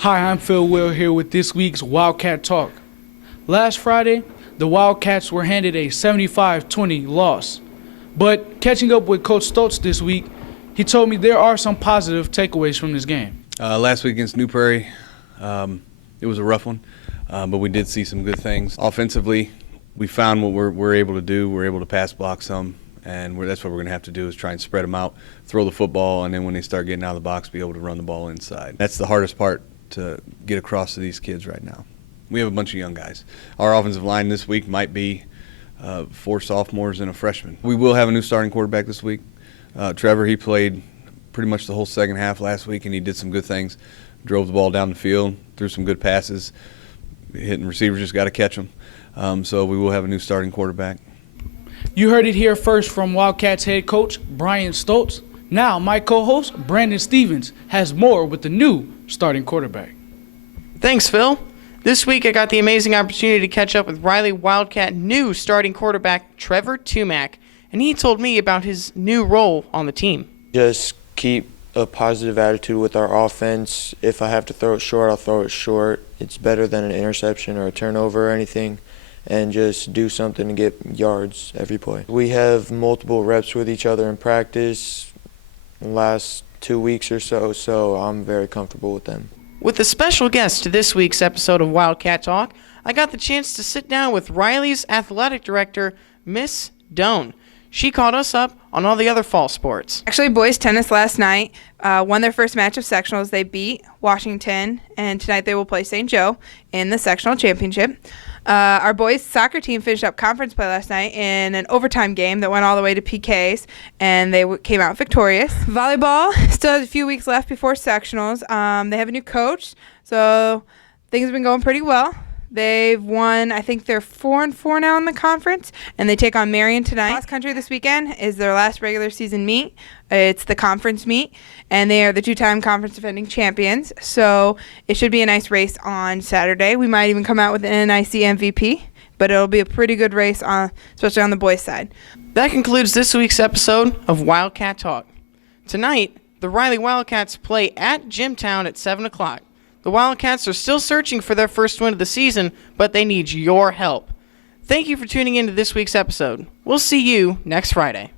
Hi, I'm Phil Will here with this week's Wildcat Talk. Last Friday, the Wildcats were handed a 75-20 loss. But catching up with Coach Stoltz this week, he told me there are some positive takeaways from this game. Last week against New Prairie, it was a rough one, but we did see some good things. Offensively, we found what we're able to do. We're able to pass block some, and that's what we're going to have to do is try and spread them out, throw the football, and then when they start getting out of the box, be able to run the ball inside. That's the hardest part to get across to these kids right now. We have a bunch of young guys. Our offensive line this week might be 4 sophomores and a freshman. We will have a new starting quarterback this week. Trevor, he played pretty much the whole second half last week, and he did some good things. Drove the ball down the field, threw some good passes. Hitting receivers, just got to catch them. So we will have a new starting quarterback. You heard it here first from Wildcats head coach Brian Stoltz. Now my co-host Brandon Stevens has more with the new starting quarterback. Thanks, Phil. This week I got the amazing opportunity to catch up with Riley Wildcat new starting quarterback Trevor Tumack, and he told me about his new role on the team. Just keep a positive attitude with our offense. If I have to throw it short, I'll throw it short. It's better than an interception or a turnover or anything, and just do something to get yards every play. We have multiple reps with each other in practice the last 2 weeks or so, so I'm very comfortable with them. With a special guest to this week's episode of Wildcat Talk, I got the chance to sit down with Riley's athletic director, Miss Doan. She caught us up on all the other fall sports. Actually, boys tennis last night won their first match of sectionals. They beat Washington, and tonight they will play St. Joe in the sectional championship. Our boys soccer team finished up conference play last night in an overtime game that went all the way to PKs, and they came out victorious. Volleyball still has a few weeks left before sectionals. They have a new coach, so things have been going pretty well. They've won, I think they're 4-4 now in the conference, and they take on Marion tonight. Cross country this weekend is their last regular season meet. It's the conference meet, and they are the 2-time conference defending champions. So it should be a nice race on Saturday. We might even come out with an NIC MVP, but it'll be a pretty good race, especially on the boys' side. That concludes this week's episode of Wildcat Talk. Tonight, the Riley Wildcats play at Jimtown at 7 o'clock. The Wildcats are still searching for their first win of the season, but they need your help. Thank you for tuning in to this week's episode. We'll see you next Friday.